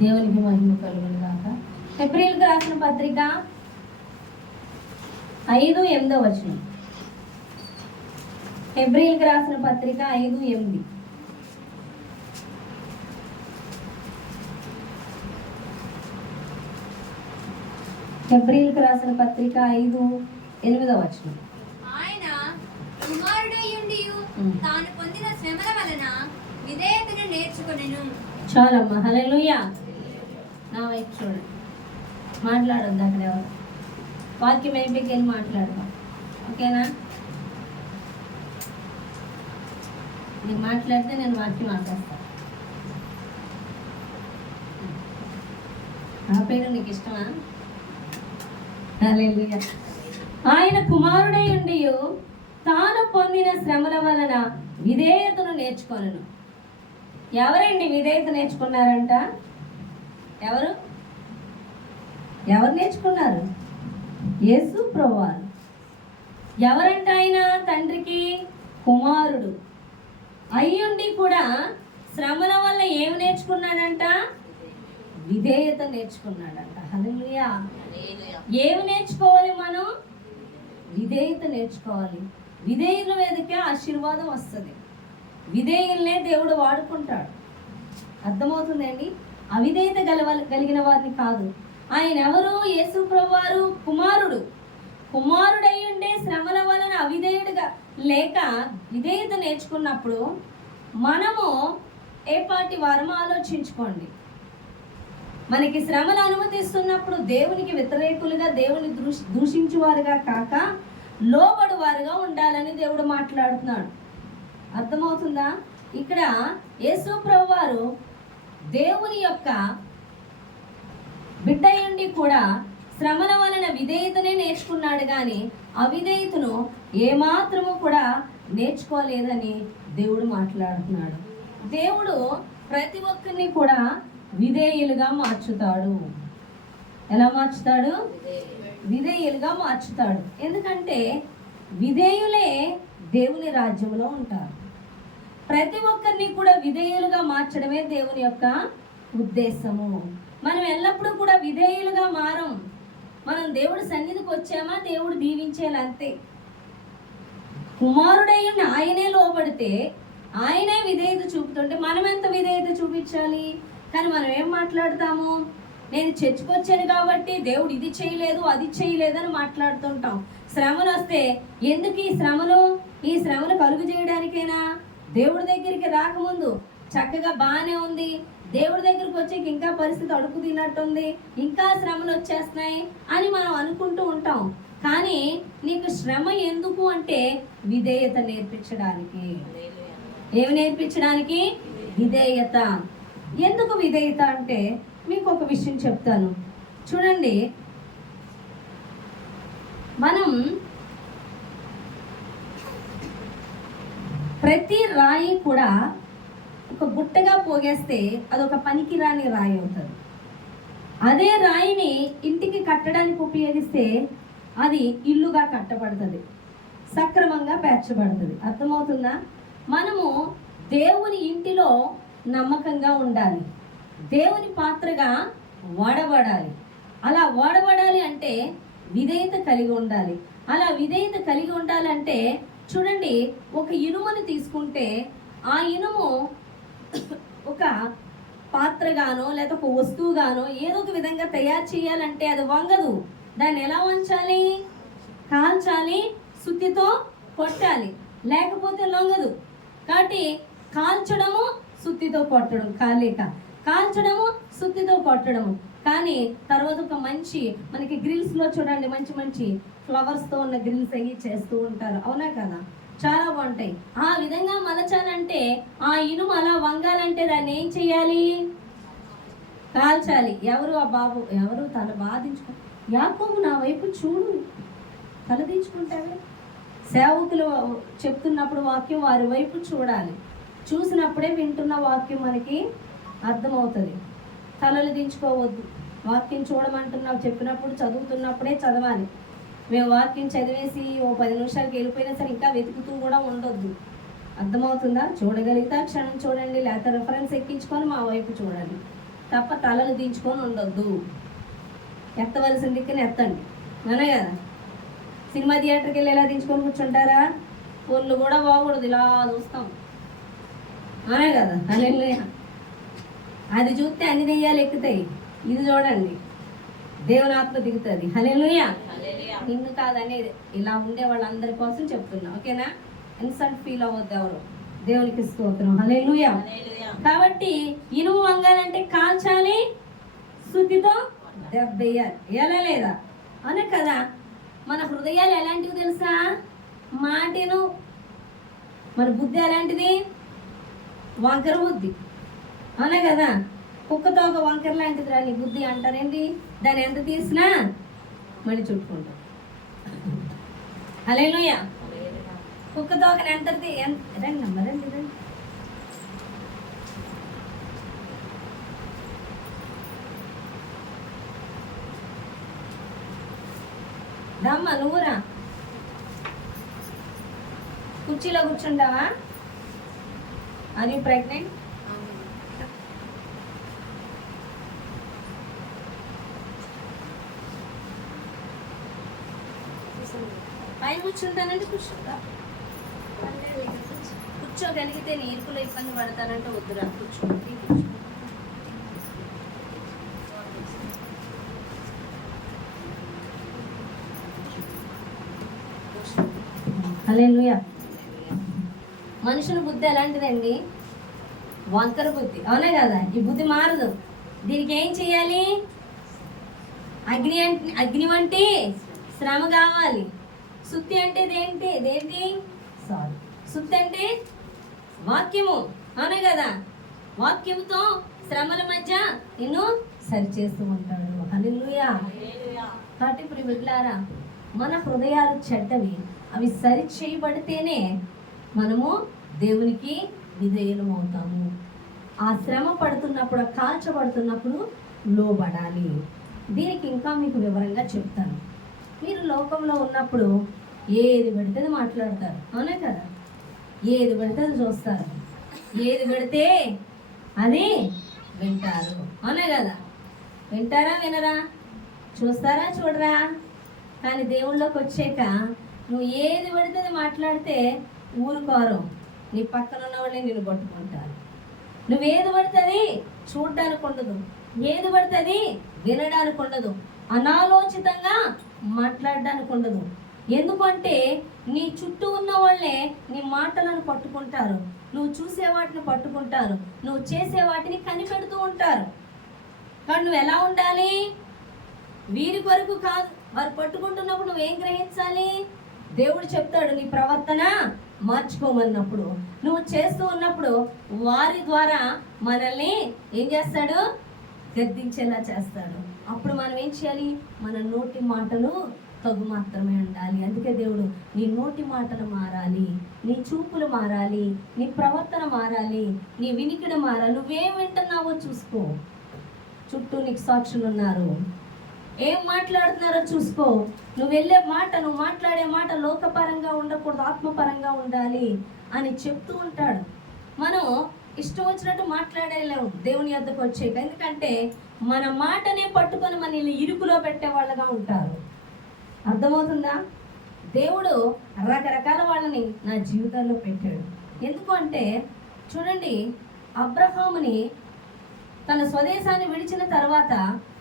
దేవునికి మహిమ కలుగును గాక. హెబ్రీయులకు రాసిన పత్రిక 5:8. హెబ్రీయులకు రాసిన పత్రిక 5:8. హెబ్రీయులకు రాసిన పత్రిక 5:8. ఆయన కుమారుడయ్యుండియు తాను పొందిన శ్రమల వలన విధేయతను నేర్చుకొనెను. చాలమ్మా, హల్లెలూయా. నా వైపు చూడండి, మాట్లాడొద్దు అక్కడ ఎవరు. వాక్యం అయిపోయి వెళ్ళి మాట్లాడదాం, ఓకేనా? నేను మాట్లాడితే నేను వాక్యం ఆపేస్తాను. ఆ పేరు నీకు ఇష్టమా? హల్లెలూయా. ఆయన కుమారుడై ఉండి తాను పొందిన శ్రమల వలన విధేయతను నేర్చుకొనెను. ఎవరండి విధేయత నేర్చుకున్నారంట? ఎవరు నేర్చుకున్నారు? యేసు ప్రభువారు. ఎవరంట ఆయన? తండ్రికి కుమారుడు అయ్యుండి కూడా శ్రమల వల్ల ఏమి నేర్చుకున్నాడంట? విధేయత నేర్చుకున్నాడంట. హల్లెలూయా. ఏమి నేర్చుకోవాలి మనం? విధేయత నేర్చుకోవాలి. విధేయుల మీదకే ఆశీర్వాదం వస్తుంది. విధేయుల్నే దేవుడు వాడుకుంటాడు. అర్థమవుతుందండి? అవిధేయత కలిగిన వారిని కాదు. ఆయన ఎవరు? యేసు ప్రభువారు కుమారుడై ఉండే శ్రమల వలన అవిధేయుడిగా లేక విధేయత నేర్చుకున్నప్పుడు మనము ఏ పాటి వారమో ఆలోచించుకోండి. మనకి శ్రమలు అనుమతిస్తున్నప్పుడు దేవునికి వ్యతిరేకులుగా, దేవుని దూషించువారుగా కాక లోబడు వారుగా ఉండాలని దేవుడు మాట్లాడుతున్నాడు. అర్థమవుతుందా? ఇక్కడ యేసు ప్రభువారు దేవుని యొక్క బిడ్డ అయ్యుండి కూడా శ్రమల వలన విధేయతనే నేర్చుకున్నాడు, కానీ అవిధేయతను ఏమాత్రము కూడా నేర్చుకోలేదని దేవుడు మాట్లాడుతున్నాడు. దేవుడు ప్రతి ఒక్కరిని కూడా విధేయులుగా మార్చుతాడు. ఎలా మార్చుతాడు? విధేయులుగా మార్చుతాడు. ఎందుకంటే విధేయులే దేవుని రాజ్యంలో ఉంటారు. ప్రతి ఒక్కరిని కూడా విధేయులుగా మార్చడమే దేవుని యొక్క ఉద్దేశము. మనం ఎల్లప్పుడూ కూడా విధేయులుగా మారం. మనం దేవుడి సన్నిధికి వచ్చామా దేవుడు దీవించేలంతే. కుమారుడయ్యుండి ఆయనే లోబడితే, ఆయనే విధేయత చూపుతుంటే మనం ఎంత విధేయత చూపించాలి? కానీ మనం ఏం మాట్లాడతాము? నేను చర్చకొచ్చాను కాబట్టి దేవుడు ఇది చేయలేదు అది చేయలేదు అని మాట్లాడుతుంటాం. శ్రమలు వస్తే ఎందుకు ఈ శ్రమలు కలుగు చేయడానికైనా? దేవుడి దగ్గరికి రాకముందు చక్కగా బాగానే ఉంది, దేవుడి దగ్గరికి వచ్చాక ఇంకా పరిస్థితి అడుగు తిన్నట్టుంది, ఇంకా శ్రమలు వచ్చేస్తున్నాయి అని మనం అనుకుంటూ ఉంటాం. కానీ నీకు శ్రమ ఎందుకు అంటే విధేయత నేర్పించడానికి. ఏమి నేర్పించడానికి? విధేయత. ఎందుకు విధేయత అంటే మీకు ఒక విషయం చెప్తాను చూడండి. మనం ప్రతి రాయి కూడా ఒక గుట్టగా పోగేస్తే అదొక పనికిరాని రాయి అవుతుంది. అదే రాయిని ఇంటికి కట్టడానికి ఉపయోగిస్తే అది ఇల్లుగా కట్టబడుతుంది, సక్రమంగా పేర్చబడుతుంది. అర్థమవుతుందా? మనము దేవుని ఇంటిలో నమ్మకంగా ఉండాలి, దేవుని పాత్రగా వాడబడాలి. అలా వాడబడాలి అంటే విధేయత కలిగి ఉండాలి. అలా విధేయత కలిగి ఉండాలంటే చూడండి, ఒక ఇనుముని తీసుకుంటే ఆ ఇనుము ఒక పాత్రగానో లేదా ఒక వస్తువుగానో ఏదో ఒక విధంగా తయారు చేయాలంటే అది వంగదు. దాన్ని ఎలా వంచాలి? కాల్చాలి, సుత్తితో కొట్టాలి, లేకపోతే లొంగదు. కాబట్టి కాల్చడము, సుత్తితో కొట్టడం, కాల్చడము, సుత్తితో కొట్టడము. కానీ తర్వాత ఒక మనకి గ్రిల్స్లో చూడండి, మంచి మంచి ఫ్లవర్స్తో ఉన్న గ్రిల్స్ అయ్యి చేస్తూ ఉంటారు, అవునా కదా? చాలా బాగుంటాయి. ఆ విధంగా మలచాలంటే, ఆ ఇనుము అలా వంగాలంటే దాన్ని ఏం చేయాలి? కాల్చాలి. ఎవరు ఆ బాబు? ఎవరు? తల బాధించుకో. యాకోబు నా వైపు చూడు, తలదించుకుంటావే. సేవకులు చెప్తున్నప్పుడు వాక్యం వారి వైపు చూడాలి. చూసినప్పుడే వింటున్న వాక్యం మనకి అర్థమవుతుంది. తలలు దించుకోవద్దు. వాక్యం చూడమంటున్నావు చెప్పినప్పుడు చదువుతున్నప్పుడే చదవాలి. మేము వాక్యం చదివేసి ఓ 10 నిమిషాలకి వెళ్ళిపోయినా సరే ఇంకా వెతుకుతూ కూడా ఉండొద్దు. అర్థమవుతుందా? చూడగలిగితే ఆ క్షణం చూడండి, లేకపోతే రెఫరెన్స్ ఎక్కించుకొని మా వైపు చూడండి తప్ప తలలు దించుకొని ఉండొద్దు. ఎత్తవలసిన దిక్కుని ఎత్తండి, అనే కదా. సినిమా థియేటర్కి వెళ్ళి ఎలా దించుకొని కూర్చుంటారా? ఒళ్ళు కూడా బాగూడదు, ఇలా చూస్తాం, అనే కదా. హల్లెలూయా. అది చూస్తే అన్ని దెయ్యాలు ఎక్కుతాయి, ఇది చూడండి దేవుని ఆత్మ దిగుతుంది. హల్లెలూయా. నిన్ను కాదనేది, ఇలా ఉండే వాళ్ళందరి కోసం చెప్తున్నా, ఓకేనా? ఇన్సల్ట్ ఫీల్ అవ్వద్దు ఎవరు. దేవునికి స్తోత్రం. హల్లెలూయా. కాబట్టి ఇనుము వంగాలంటే కాల్చాలి, శుద్ధితో దెబ్బేయాలి, ఎలా లేదా అనే కదా. మన హృదయాలు ఎలాంటివి తెలుసా? మాటను, మన బుద్ధి ఎలాంటిది? వంకర బుద్ధి, అనే కదా. కుక్కతో ఒక వంకర లాంటిది రా నీ బుద్ధి అంటారేంటి? దాన్ని ఎంత తీసినా మళ్ళీ చుట్టుకుంటాం. హల్లెలూయా. కుక్కతో ఒక ఎంత రండి అమ్మ, రండి రండి. రమ్మ, నువ్వురా. కుర్చీలో కూర్చుంటావా? Are you pregnant? పైన కూర్చుంటానంటే కూర్చుంటా, కూర్చోగలిగితే నీ ఇరుకులో ఇబ్బంది పడతానంటే వద్దురా, కూర్చోండి. హల్లెలూయా. మనుషుల బుద్ధి ఎలాంటిదండి? వంకర బుద్ధి, అవునా కదా. ఈ బుద్ధి మారదు. దీనికి ఏం చేయాలి? అగ్ని వంటి శ్రమ కావాలి. శుద్ధి అంటే దేంటి సారీ, శుద్ధి అంటే వాక్యము, అవునా కదా. వాక్యముతో శ్రమల మధ్య నిన్ను సరిచేస్తూ ఉంటాడు. హల్లెలూయా. కాబట్టి ఇప్పుడు బిడ్డలారా, మన హృదయాలు చెడ్డవి, అవి సరి చేయబడితేనే మనము దేవునికి విధేయులమవుతాము. ఆ శ్రమ పడుతున్నప్పుడు, కాల్చబడుతున్నప్పుడు లోబడాలి. దీనికి ఇంకా మీకు వివరంగా చెప్తాను. మీరు లోకంలో ఉన్నప్పుడు ఏది పెడితే మాట్లాడతారు, అవునా కదా. ఏది పెడితే అది చూస్తారు, ఏది పెడితే అది వింటారు, అవునా కదా. వింటారా వినరా? చూస్తారా చూడరా? కానీ దేవుళ్ళలోకి వచ్చాక నువ్వు ఏది పెడితే అది మాట్లాడితే ఊరుకోరు, నీ పక్కన ఉన్న వాళ్ళే నిన్ను పట్టుకుంటారు. నువ్వేది పడుతుంది చూడడానికి ఉండదు, ఏది పడుతుంది వినడానికి ఉండదు, అనాలోచితంగా మాట్లాడడానికి ఉండదు. ఎందుకంటే నీ చుట్టూ ఉన్న వాళ్ళే నీ మాటలను పట్టుకుంటారు, నువ్వు చూసే వాటిని పట్టుకుంటారు, నువ్వు చేసే వాటిని కనిపెడుతూ ఉంటారు. కానీ నువ్వు ఎలా ఉండాలి? వీరి కొరకు కాదు, వారు పట్టుకుంటున్నప్పుడు నువ్వేం గ్రహించాలి? దేవుడు చెప్తాడు నీ ప్రవర్తన మార్చుకోమన్నప్పుడు. నువ్వు చేస్తూ ఉన్నప్పుడు వారి ద్వారా మనల్ని ఏం చేస్తాడు? గద్దించేలా చేస్తాడు. అప్పుడు మనం ఏం చేయాలి? మన నోటి మాటలు తగు మాత్రమే ఉండాలి. అందుకే దేవుడు నీ నోటి మాటలు మారాలి, నీ చూపులు మారాలి, నీ ప్రవర్తన మారాలి, నీ వినికిడి మారాలి. నువ్వేం వింటున్నావో చూసుకో. చుట్టూ నీకు సాక్షులు ఉన్నారు, ఏం మాట్లాడుతున్నారో చూసుకో. నువ్వు వెళ్ళే మాట, నువ్వు మాట్లాడే మాట లోకపరంగా ఉండకూడదు, ఆత్మపరంగా ఉండాలి అని చెప్తూ ఉంటాడు. మనం ఇష్టం వచ్చినట్టు మాట్లాడలేము దేవుని యొద్దకు వచ్చాక. ఎందుకంటే మన మాటనే పట్టుకొని మనల్ని ఇరుకులో పెట్టే వాళ్ళగా ఉంటారు. అర్థమవుతుందా? దేవుడు రకరకాల వాళ్ళని నా జీవితంలో పెట్టాడు. ఎందుకు అంటే చూడండి, అబ్రహాముని తన స్వదేశాన్ని విడిచిన తర్వాత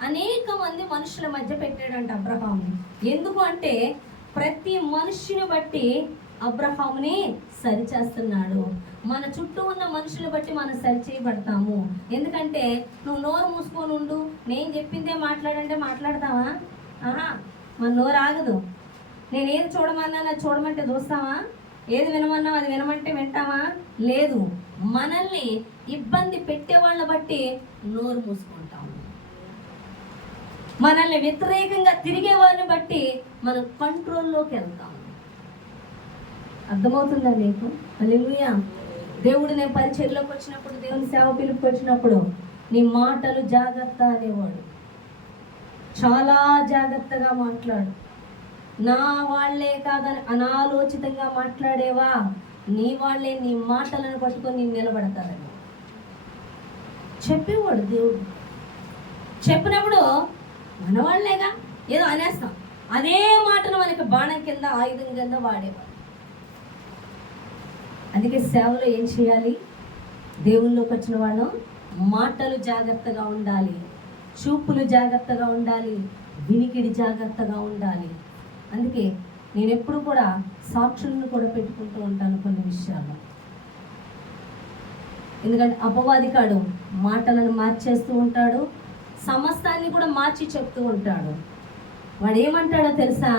అనేక మంది మనుషుల మధ్య పెట్టాడంట అబ్రహాముని. ఎందుకు అంటే ప్రతి మనుష్యుని బట్టి అబ్రహాముని సరిచేస్తున్నాడు. మన చుట్టూ ఉన్న మనుషులు బట్టి మనం సరిచేయబడతాము. ఎందుకంటే నువ్వు నోరు మూసుకొని ఉండు, నేను చెప్పిందే మాట్లాడంటే మాట్లాడతావా? ఆహా, మన నోరు ఆగదు. నేను ఏది చూడమన్నా అది చూడమంటే చూస్తావా? ఏది వినమన్నా అది వినమంటే వింటావా? లేదు. మనల్ని ఇబ్బంది పెట్టే వాళ్ళని బట్టి నోరు మూసుకుంటాం. మనల్ని వ్యతిరేకంగా తిరిగే వారిని బట్టి మనం కంట్రోల్లోకి వెళ్తాం. అర్థమవుతుందా నీకు? హల్లెలూయా. దేవుడు నేను పరిచర్లోకి వచ్చినప్పుడు, దేవుని సేవ పిలుపుకి వచ్చినప్పుడు నీ మాటలు జాగ్రత్త అనేవాడు. చాలా జాగ్రత్తగా మాట్లాడు. నా వాళ్లే కాదని అనాలోచితంగా మాట్లాడేవా నీ వాళ్ళే నీ మాటలను పట్టుకొని నేను నిలబడతారని చెప్పేవాడు దేవుడు. చెప్పినప్పుడు మన వాళ్ళేగా ఏదో అనేస్తాం, అదే మాటను మనకి బాణం కింద ఆయుధం కింద వాడేవాడు. అందుకే సేవలో ఏం చేయాలి? దేవుళ్ళలోకి వచ్చిన వాళ్ళు మాటలు జాగ్రత్తగా ఉండాలి, చూపులు జాగ్రత్తగా ఉండాలి, వినికిడి జాగ్రత్తగా ఉండాలి. అందుకే నేను ఎప్పుడు కూడా సాక్షులను కూడా పెట్టుకుంటూ ఉంటాను కొన్ని విషయాల్లో. ఎందుకంటే అపవాదికాడు మాటలను మార్చేస్తూ ఉంటాడు, సమస్తాన్ని కూడా మార్చి చెప్తూ ఉంటాడు. వాడు ఏమంటాడో తెలుసా?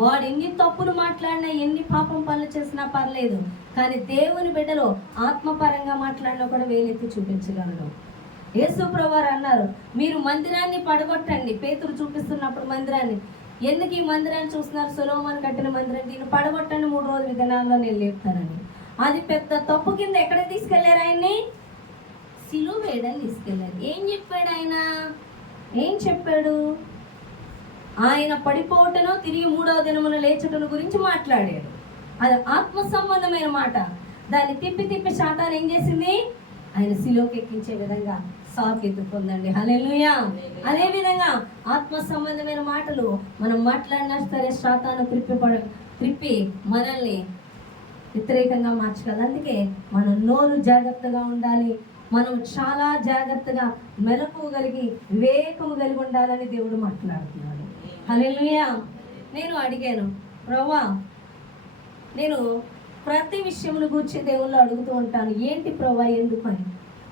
వాడు ఎన్ని తప్పులు మాట్లాడినా, ఎన్ని పాపం పనులు చేసినా పర్లేదు, కానీ దేవుని బిడ్డలో ఆత్మపరంగా మాట్లాడినా కూడా వేలెత్తి చూపించగలడు. యేసు ప్రభువారు అన్నారు, మీరు మందిరాన్ని పడగొట్టండి. పేతురు చూపిస్తున్నప్పుడు మందిరాన్ని, ఎందుకు ఈ మందిరాన్ని చూస్తున్నారు? సొలొమోను కట్టిన మందిరం, దీన్ని పడగొట్టండి, 3 రోజుల దినాల్లో నేను లేపుతానని. అది పెద్ద తప్పు కింద ఎక్కడ తీసుకెళ్లారు ఆయన్ని? సిలువ వేయడానికి తీసుకెళ్లారు. ఏం చెప్పాడు ఆయన? ఏం చెప్పాడు? ఆయన పడిపోవటను తిరిగి 3వ దినమున లేచుటను గురించి మాట్లాడాడు. అది ఆత్మ సంబంధమైన మాట. దాన్ని తిప్పి తిప్పి సాతాను ఏం చేసింది? ఆయన సిలువకి ఎక్కించే విధంగా సాకెత్తు పొందండి. హల్లెలూయా. అదే విధంగా ఆత్మ సంబంధమైన మాటలు మనం మాట్లాడినా సరే సాతాను త్రిప్పి మనల్ని వ్యతిరేకంగా మార్చగలదు. అందుకే మనం నోరు జాగ్రత్తగా ఉండాలి, మనం చాలా జాగ్రత్తగా మెలకువ కలిగి వివేకము కలిగి ఉండాలని దేవుడు మాట్లాడుతున్నాడు. హల్లెలూయా. నేను అడిగాను, ప్రభువా, నేను ప్రతి విషయమును గురించి దేవుళ్ళు అడుగుతూ ఉంటాను, ఏంటి ప్రభువా ఎందుకు అని.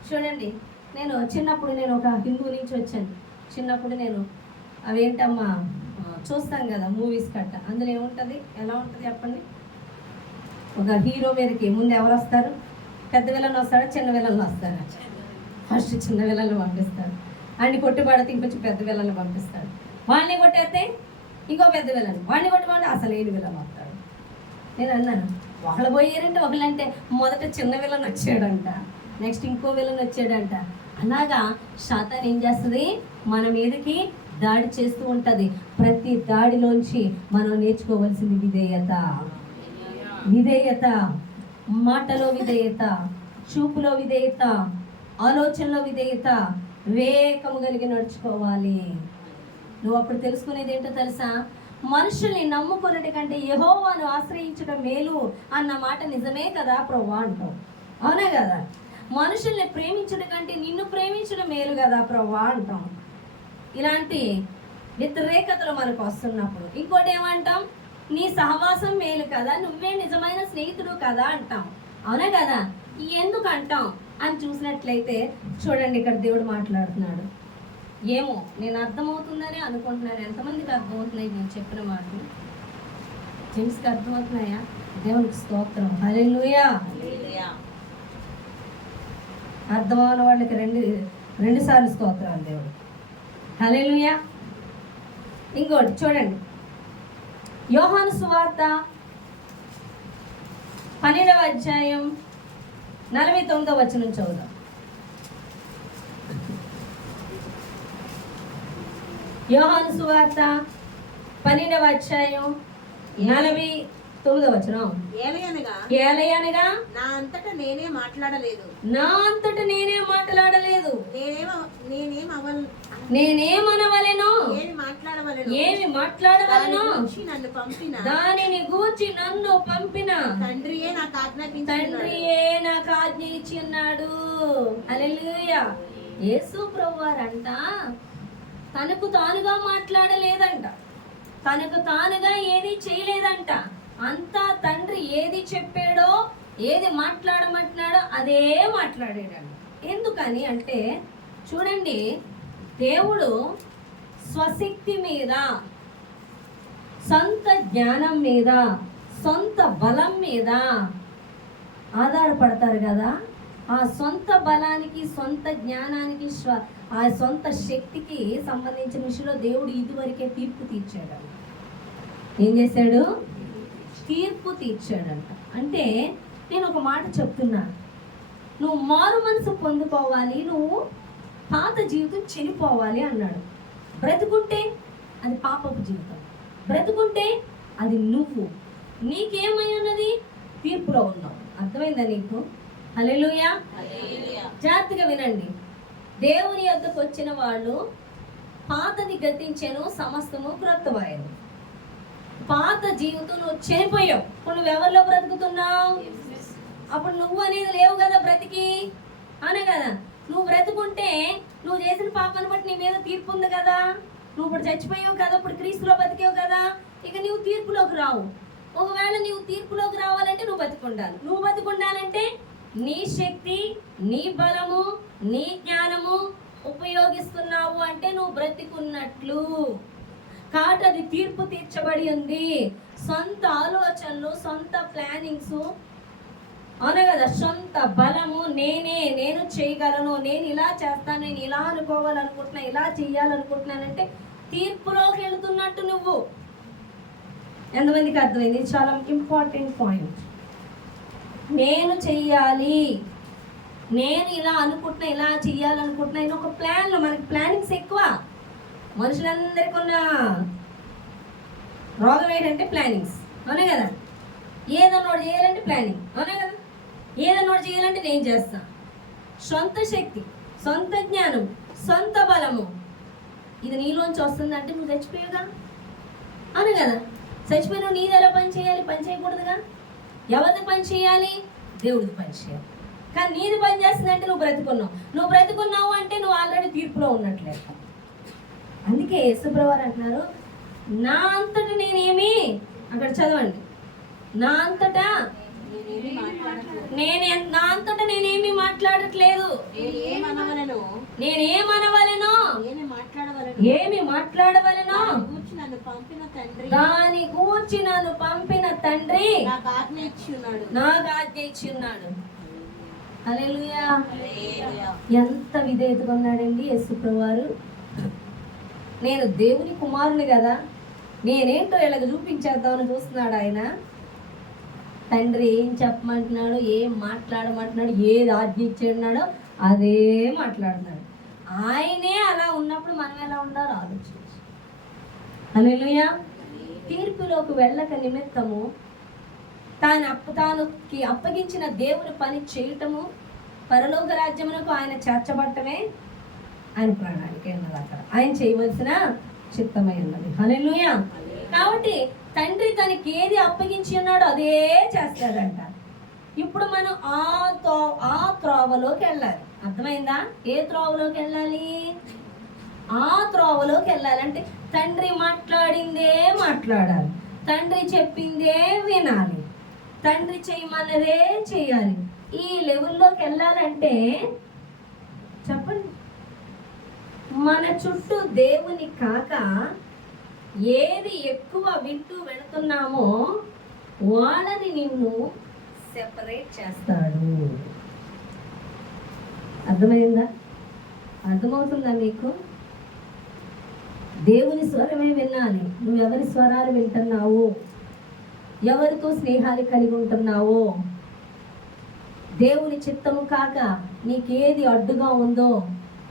చూడండి, నేను చిన్నప్పుడు నేను ఒక హిందూ నుంచి వచ్చాను. చిన్నప్పుడు నేను అవేంటమ్మా చూస్తాం కదా మూవీస్ కట్ట, అందులో ఏముంటుంది, ఎలా ఉంటుంది చెప్పండి? ఒక హీరో మీదకి ముందు ఎవరు వస్తారు? పెద్ద విలన్ వస్తాడా, చిన్న విలన్లు వస్తారా? ఫస్ట్ చిన్న విలన్లు పంపిస్తాడు, అన్ని కొట్టుబడితే ఇంకొంచెం పెద్ద విలన్లు పంపిస్తాడు. వాడిని కొట్టేస్తే ఇంకో పెద్ద విలన్, వాడిని కొట్టుబడి అసలు ఏడు విలన్ వస్తాడు. నేను అన్నాను, వాళ్ళు పోయారంటే ఒకళ్ళంటే మొదట చిన్న విలన్ వచ్చాడంట, నెక్స్ట్ ఇంకో విలన్ వచ్చాడంట. అలాగా సాతాను ఏం చేస్తుంది? మన మీదకి దాడి చేస్తూ ఉంటుంది. ప్రతి దాడిలోంచి మనం నేర్చుకోవాల్సింది విధేయత. విధేయత, మాటలో విధేయత, చూపులో విధేయత, ఆలోచనలో విధేయత, వివేకము కలిగి నడుచుకోవాలి. నువ్వు అప్పుడు తెలుసుకునేది ఏంటో తెలుసా? మనుషుల్ని నమ్ముకున్నటి కంటే యెహోవాను ఆశ్రయించడం మేలు అన్న మాట నిజమే కదా ప్రభువా అంటావు, అవునా కదా? మనుషుల్ని ప్రేమించడం కంటే నిన్ను ప్రేమించడం మేలు కదా ప్రభువా అంటాం. ఇలాంటి వ్యతిరేకతలు మనకు వస్తున్నప్పుడు ఇంకోటి ఏమంటాం? నీ సహవాసం మేలు కదా, నువ్వే నిజమైన స్నేహితుడు కదా అంటాం, అవునా కదా? ఎందుకు అంటాం అని చూసినట్లయితే చూడండి, ఇక్కడ దేవుడు మాట్లాడుతున్నాడు. ఏమో నేను అర్థమవుతుందని అనుకుంటున్నాను. ఎంతమందికి అర్థమవుతున్నాయి నేను చెప్పిన మాటలు? జెమ్స్కి అర్థమవుతున్నాయా? దేవునికి స్తోత్రం. హల్లెలూయా. అర్థమవున వాళ్ళకి రెండు సార్లు స్తోత్రాలు దేవుడు. హల్లెలూయా. ఇంకోటి చూడండి, యోహాను సువార్త 12వ అధ్యాయం 49వ వచనం చదువుదాం. యోహాను సువార్త 12వ అధ్యాయం 49వ వచనం. ఏలయనగా నా అంతటా నేనే మాట్లాడలేదు, నేనేమనవలెను, ఏమి మాట్లాడవలెను, దానిని గూర్చి నన్ను పంపిన తండ్రియే నాకు ఆజ్ఞ ఇచ్చి ఉన్నాడు. హల్లెలూయా. యేసు ప్రభువారంట తనకు తానుగా మాట్లాడలేదంట, తనకు తానుగా ఏది చేయలేదంట. అంతా తండ్రి ఏది చెప్పాడో, ఏది మాట్లాడమంటున్నాడో అదే మాట్లాడాడంట. ఎందుకని అంటే చూడండి, దేవుడు స్వశక్తి మీద, సొంత జ్ఞానం మీద, సొంత బలం మీద ఆధారపడతారు కదా. ఆ సొంత బలానికి, సొంత జ్ఞానానికి, ఆ సొంత శక్తికి సంబంధించిన విషయంలో దేవుడు ఇదివరకే తీర్పు తీర్చాడు. ఏం చేశాడు? తీర్పు తీర్చాడంట. అంటే నేను ఒక మాట చెప్తున్నాను, నువ్వు మారు మనసు పొందుకోవాలి, నువ్వు పాత జీవితం చనిపోవాలి అన్నాడు. బ్రతుకుంటే అది పాపపు జీవితం, బ్రతుకుంటే అది నువ్వు. నీకేమై ఉన్నది? తీర్పులో ఉన్నావు. అర్థమైందా నీకు? హల్లెలూయా. జాగ్రత్తగా వినండి. దేవుని యొద్దకు వచ్చిన వాళ్ళు పాతది గతించెను, సమస్తము క్రొత్తవాయెను. పాత జీవితం నువ్వు చనిపోయావు. ఇప్పుడు నువ్వు ఎవరిలో బ్రతుకుతున్నావు? అప్పుడు నువ్వు అనేది లేవు కదా బ్రతికి, అనే కదా. నువ్వు బ్రతుకుంటే నువ్వు చేసిన పాపాన్ని బట్టి నీ మీద తీర్పు ఉంది కదా. నువ్వు ఇప్పుడు చచ్చిపోయావు కదా, ఇప్పుడు క్రీస్తులో బతికావు కదా, ఇక నువ్వు తీర్పులోకి రావు. ఒకవేళ నువ్వు తీర్పులోకి రావాలంటే నువ్వు బతికుండాలి. నువ్వు బతికుండాలంటే నీ శక్తి, నీ బలము, నీ జ్ఞానము ఉపయోగిస్తున్నావు అంటే నువ్వు బ్రతికున్నట్లు. కాబట్టి అది తీర్పు తీర్చబడి ఉంది. సొంత ఆలోచనలు, సొంత ప్లానింగ్స్, అవునా కదా, సొంత బలము, నేను చేయగలను, నేను ఇలా చేస్తాను, నేను ఇలా అనుకోవాలనుకుంటున్నా, ఇలా చెయ్యాలనుకుంటున్నానంటే తీర్పులోకి వెళుతున్నట్టు నువ్వు. ఎంతమందికి అర్థమైంది? చాలా ఇంపార్టెంట్ పాయింట్. నేను చెయ్యాలి, నేను ఇలా అనుకుంటున్నా, ఇలా చెయ్యాలనుకుంటున్నా, ఇది ఒక ప్లాన్లో. మనకి ప్లానింగ్స్ ఎక్కువ. మనుషులందరికీ ఉన్న రోగం ఏంటంటే ప్లానింగ్స్, అవునా కదా. ఏదన్నా ఒకటి చేయాలంటే ప్లానింగ్, అవునా కదా. ఏదన్నా ఒకటి చేయాలంటే నేను చేస్తా. సొంత శక్తి, సొంత జ్ఞానం, సొంత బలము ఇది నీలోంచి వస్తుందంటే నువ్వు చచ్చిపోయావుగా, అవును కదా. చచ్చిపోయినావు. నీది ఎలా పని చేయాలి? పని చేయకూడదుగా. ఎవరిది పని చేయాలి? దేవుడిది పని చేయాలి. కానీ నీది పని చేస్తుందంటే నువ్వు బ్రతుకున్నావు. నువ్వు బ్రతుకున్నావు అంటే నువ్వు ఆల్రెడీ తీర్పులో ఉన్నట్లే. అందుకే యేసుప్రభువారు అంటున్నారు, నా అంతటా నేనేమి, అక్కడ చదవండి, నా అంతటా నేనేమి మాట్లాడట్లేదు. నేనేమనవలెనో, ఏమి మాట్లాడవలెనో దాని గూర్చి నన్ను పంపిన తండ్రి నాకు ఆజ్ఞ ఇచ్చున్నాడు. హల్లెలూయా. ఎంత విధేయతగా ఉన్నాడండి యేసుప్రభువారు. నేను దేవుని కుమారుని కదా, నేనేంటో ఇలాగ చూపించేద్దామని చూస్తున్నాడు ఆయన. తండ్రి ఏం చెప్పమంటున్నాడు, ఏం మాట్లాడమంటున్నాడు, ఏది ఆజ్ఞ ఇచ్చాడున్నాడో అదే మాట్లాడుతున్నాడు. ఆయనే అలా ఉన్నప్పుడు మనం ఎలా ఉండాలో ఆలోచించు. హల్లెలూయా. తీర్పులోకి వెళ్ళక నిమిత్తము తానుకి అప్పగించిన దేవుని పని చేయటము, పరలోక రాజ్యమునకు ఆయన చేర్చబడటమే ఆయన ప్రణాళిక ఉన్నది. అక్కడ ఆయన చేయవలసిన చిత్తమై ఉన్నది. హల్లెలూయా. కాబట్టి తండ్రి తనకి ఏది అప్పగించి ఉన్నాడో అదే చేస్తాడంట. ఇప్పుడు మనం ఆ త్రోవలోకి వెళ్ళాలి. అర్థమైందా? ఏ త్రోవలోకి వెళ్ళాలి? ఆ త్రోవలోకి వెళ్ళాలంటే తండ్రి మాట్లాడిందే మాట్లాడాలి, తండ్రి చెప్పిందే వినాలి, తండ్రి చేయమన్నదే చేయాలి. ఈ లెవెల్లోకి వెళ్ళాలంటే చెప్పండి, మన చుట్టూ దేవుని కాక ఏది ఎక్కువ వింటూ వెళుతున్నామో వాళ్ళని నిన్ను సెపరేట్ చేస్తాడు. అర్థమైందా? అర్థమవుతుందా మీకు? దేవుని స్వరమే వినాలి. నువ్వు ఎవరి స్వరాలు వింటున్నావు, ఎవరితో స్నేహాలు కలిగి ఉంటున్నావో, దేవుని చిత్తము కాక నీకేది అడ్డుగా ఉందో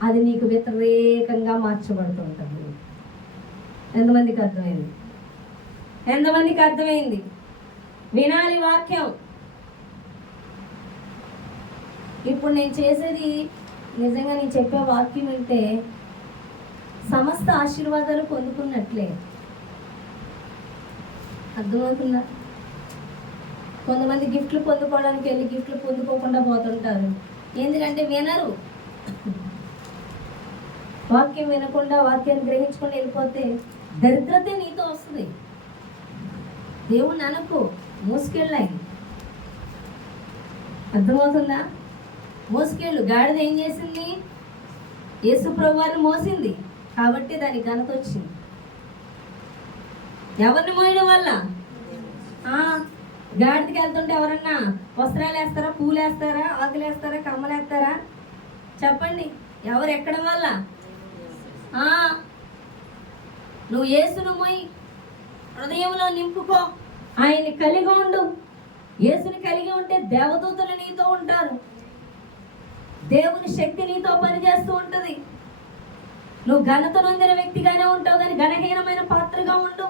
అది నీకు వ్యతిరేకంగా మార్చబడుతుంటుంది. ఎంతమందికి అర్థమైంది? ఎంతమందికి అర్థమైంది? వినాలి వాక్యం. ఇప్పుడు నేను చేసేది నిజంగా నేను చెప్పే వాక్యం వింటే సమస్త ఆశీర్వాదాలు పొందుకున్నట్లే. అర్థమవుతుందా? కొంతమంది గిఫ్ట్లు పొందుకోవడానికి వెళ్ళి గిఫ్ట్లు పొందుకోకుండా పోతుంటారు. ఎందుకంటే వినరు. వాక్యం వినకుండా, వాక్యాన్ని గ్రహించకుండా వెళ్ళిపోతే దరిద్రతే నీతో వస్తుంది. దేవుణ్ణి అనకు, మోసుకెళ్ళాయి. అర్థమవుతుందా? మోసుకెళ్ళు. గాడిద ఏం చేసింది? యేసుప్రభువారిని మోసింది కాబట్టి దానికి ఘనత వచ్చింది. ఎవరిని మోయడం వల్ల? గాడిదకి వెళ్తుంటే ఎవరన్నా వస్త్రాలు వేస్తారా, పూలు వేస్తారా, ఆకులు వేస్తారా, కమ్మలు వేస్తారా? చెప్పండి. ఎవరు ఎక్కడం వల్ల? నువ్వు యేసును మోయి హృదయంలో నింపుకో, ఆయన్ని కలిగి ఉండు. యేసుని కలిగి ఉంటే దేవదూతలు నీతో ఉంటారు, దేవుని శక్తి నీతో పనిచేస్తూ ఉంటుంది. నువ్వు ఘనత నొందిన వ్యక్తిగానే ఉంటావు కానీ ఘనహీనమైన పాత్రగా ఉండు.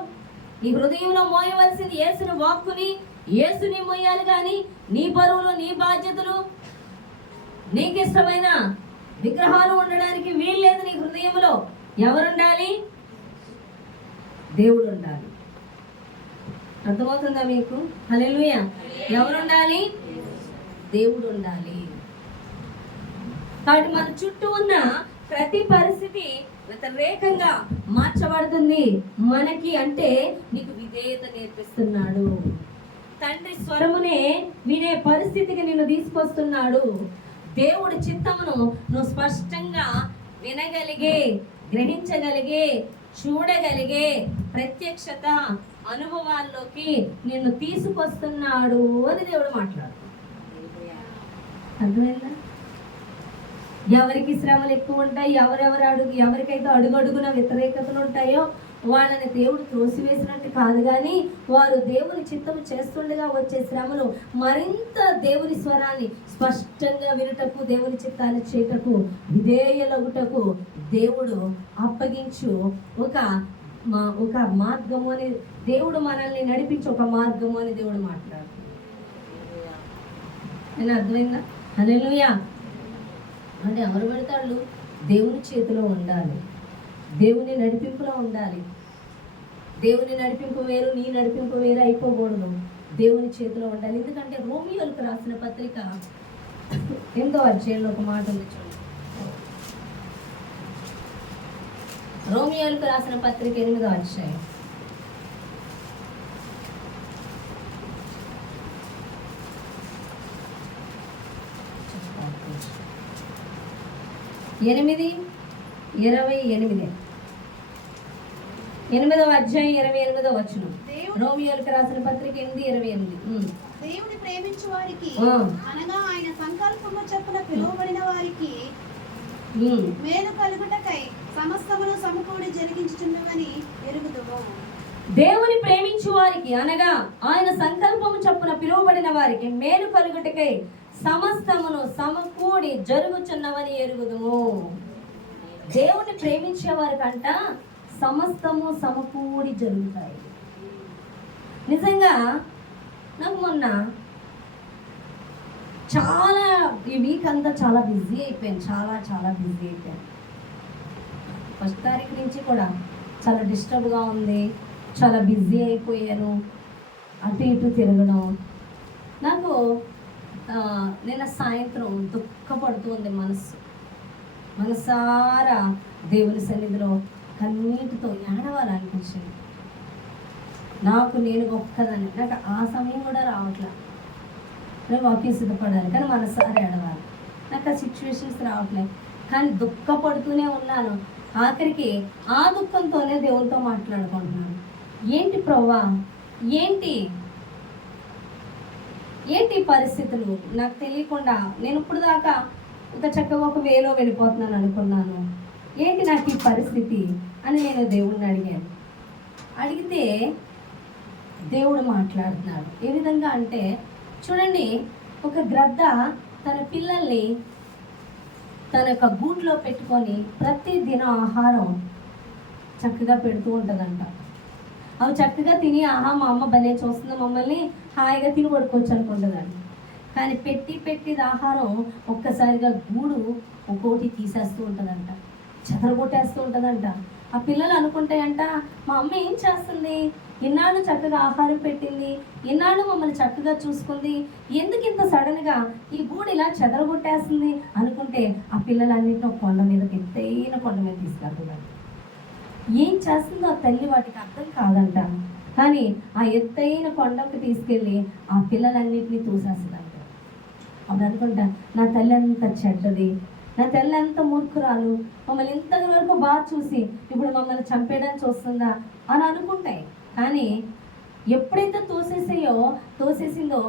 నీ హృదయంలో మోయవలసింది యేసుని వాక్కుని, యేసుని మొయ్యాలి కానీ నీ బరువులు, నీ బాధ్యతలు, నీకు ఇష్టమైన విగ్రహాలు ఉండడానికి వీల్లేదు. నీ హృదయంలో ఎవరుండాలి? దేవుడు ఉండాలి. అర్థమవుతుందా మీకు? హల్లెలూయా. ఎవరుండాలి? దేవుడు ఉండాలి. కాబట్టి మన చుట్టూ ఉన్న ప్రతి పరిస్థితి వ్యతిరేకంగా మార్చబడుతుంది మనకి. అంటే నీకు విధేయత నేర్పిస్తున్నాడు. తండ్రి స్వరమునే వినే పరిస్థితికి నిన్ను తీసుకొస్తున్నాడు. దేవుడి చిత్తమును నువ్వు స్పష్టంగా వినగలిగే, గ్రహించగలిగే, చూడగలిగే ప్రత్యక్షత అనుభవాల్లోకి నిన్ను తీసుకొస్తున్నాడు అని దేవుడు మాట్లాడుతున్నాడు. అర్థమైందా? ఎవరికి శ్రమలు ఎక్కువ ఉంటాయి, ఎవరికైతే అడుగడుగున వ్యతిరేకతలు ఉంటాయో వాళ్ళని దేవుడు త్రోసివేసినట్టు కాదు, కానీ వారు దేవుని చిత్తము చేస్తుండగా వచ్చే శ్రమలు మరింత దేవుని స్వరాన్ని స్పష్టంగా వినుటకు, దేవుని చిత్తాన్ని చేయటకు, విధేయులగుటకు దేవుడు అప్పగించు ఒక మార్గము అని దేవుడు మనల్ని నడిపించి ఒక మార్గము అని దేవుడు మాట్లాడుతున్నాడు. నేను అర్థమైందా? హల్లెలూయా. అంటే ఎవరు పెడతాడు? దేవుని చేతిలో ఉండాలి, దేవుని నడిపింపులో ఉండాలి. దేవుని నడిపింపు వేరు, నీ నడిపింపు వేరు అయిపోకూడదు. దేవుని చేతిలో ఉండాలి. ఎందుకంటే రోమియోలకు రాసిన పత్రిక 8వ అధ్యాయంలో ఒక మాట ఉంది చూడండి. రోమియోలకు రాసిన పత్రిక 8వ అధ్యాయం. ఎనిమిది 28 8వ అధ్యాయం 28వ వచనం. రోమియోలకు రాసిన పత్రిక 8:28. దేవుని ప్రేమించు వారికి అనగా ఆయన సంకల్పము చొప్పున పిలువబడిన వారికి మేలు కలుగుటకై సమస్తమును సమకూడి జరిగించుచున్నవని ఎరుగుదుము. దేవుని ప్రేమించు వారికి అనగా ఆయన సంకల్పము చొప్పున పిలువబడిన వారికి మేలు కలుగుటకై సమస్తమును సమకూడి జరుగుచున్నవని ఎరుగుదుము. దేవుని ప్రేమించే వారికంట సమస్తము సమకూడి జరుగుతాయి. నిజంగా నాకు మొన్న ఈ వీక్ అంతా చాలా బిజీ అయిపోయాను. చాలా బిజీ అయిపోయాను. 1వ తారీఖు నుంచి కూడా చాలా డిస్టర్బ్గా ఉంది. చాలా బిజీ అయిపోయాను. అటు ఇటు తిరగడం. నాకు నిన్న సాయంత్రం దుఃఖపడుతూ ఉంది మనసారా దేవుని సన్నిధిలో కన్నీటితో ఏడవాలనిపించింది. నేను ఒక్కదాన్ని. నాకు ఆ సమయం కూడా రావట్లే. నేను వాక్యం సిద్ధపడాలి కానీ మనసారా ఏడవాలి. నాకు ఆ సిచ్యువేషన్స్ రావట్లేదు. కానీ దుఃఖపడుతూనే ఉన్నాను. ఆఖరికి ఆ దుఃఖంతోనే దేవునితో మాట్లాడుకుంటున్నాను. ఏంటి ప్రభువా, ఏంటి పరిస్థితులు నాకు తెలియకుండా నేను ఇప్పుడు దాకా ఒక చక్కగా ఒక వేలో వెళ్ళిపోతున్నాను అనుకున్నాను. ఏంటి నాకు ఈ పరిస్థితి అని నేను దేవుడిని అడిగితే దేవుడు మాట్లాడుతున్నాడు. ఏ విధంగా అంటే చూడండి, ఒక గ్రద్ద తన పిల్లల్ని తన యొక్క గూట్లో పెట్టుకొని ప్రతి దినం ఆహారం చక్కగా పెడుతూ ఉంటుందంట. అవి చక్కగా తిని మా అమ్మ భలే చూస్తుంది, మమ్మల్ని హాయిగా తిని పడుకోవచ్చు అనుకుంటుందంట. కానీ పెట్టి ఆహారం ఒక్కసారిగా గూడు ఒక్కోటి తీసేస్తూ ఉంటుందంట, చెదరగొట్టేస్తూ ఉంటుందంట. ఆ పిల్లలు అనుకుంటాయంట, మా అమ్మ ఏం చేస్తుంది, ఇన్నాళ్ళు చక్కగా ఆహారం పెట్టింది, ఇన్నాళ్ళు మమ్మల్ని చక్కగా చూసుకుంది, ఎందుకు ఇంత సడన్గా ఈ గూడు ఇలా చెదరగొట్టేస్తుంది అనుకుంటే ఆ పిల్లలన్నింటినీ కొండ మీదకి ఎత్తైన కొండ మీద తీసుకెళ్తున్నారు. ఏం చేస్తుందో ఆ తల్లి వాటికి అర్థం కాదంట. కానీ ఆ ఎత్తైన కొండకు తీసుకెళ్ళి ఆ పిల్లలన్నింటినీ తోసేస్తుందంట. అప్పుడు అనుకుంటా, నా తల్లి అంత చెడ్డది, నా తల్లి అంత మూర్ఖురాలు, మమ్మల్ని ఇంతవరకు బాగా చూసి ఇప్పుడు మమ్మల్ని చంపేయడానికి చూస్తుందా అని అనుకుంటాయి. కానీ ఎప్పుడైతే తోసేసిందో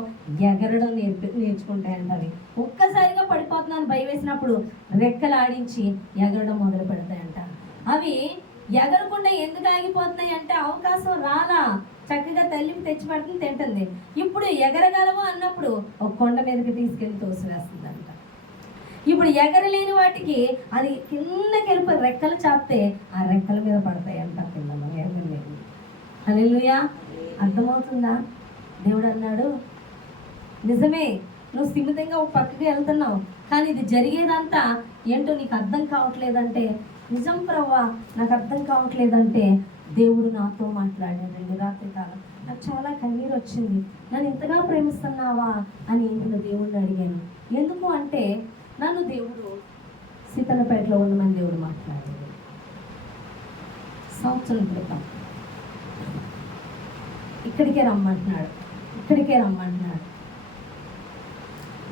ఎగరడం నేర్చుకుంటాయంట. అవి ఒక్కసారిగా పడిపోతున్నాను భయం వేసినప్పుడు రెక్కలు ఆడించి ఎగరడం మొదలు పెడతాయంట. అవి ఎగరకుండా ఎందుకు ఆగిపోతున్నాయి అంటే అవకాశం రాలా, చక్కగా తల్లికి తెచ్చి పెడుతుంది, తింటుంది. ఇప్పుడు ఎగరగలము అన్నప్పుడు ఒక కొండ మీదకి తీసుకెళ్ళి తోసివేస్తుందంట. ఇప్పుడు ఎగరలేని వాటికి అది కిందకి వెళ్ళిపోయి రెక్కలు చాపితే ఆ రెక్కల మీద పడతాయంట పిల్లలు. ఎగరలేని. హల్లెలూయా. అర్థమవుతుందా? దేవుడు అన్నాడు, నిజమే, నువ్వు స్థిమితంగా ఒక పక్కకి వెళ్తున్నావు, కానీ ఇది జరిగేదంతా ఏంటో నీకు అర్థం కావట్లేదంటే, నిజం ప్రవ్వా నాకు అర్థం కావట్లేదంటే దేవుడు నాతో మాట్లాడాడండి రాత్రికాలం. నాకు చాలా కన్నీరు వచ్చింది. నన్ను ఇంతగా ప్రేమిస్తున్నావా అని నేను దేవుడిని అడిగాను. ఎందుకు అంటే నన్ను దేవుడు సీతన్నపేటలో ఉండమని దేవుడు మాట్లాడాడు. సంవత్సరం క్రితం ఇక్కడికే రమ్మంటున్నాడు.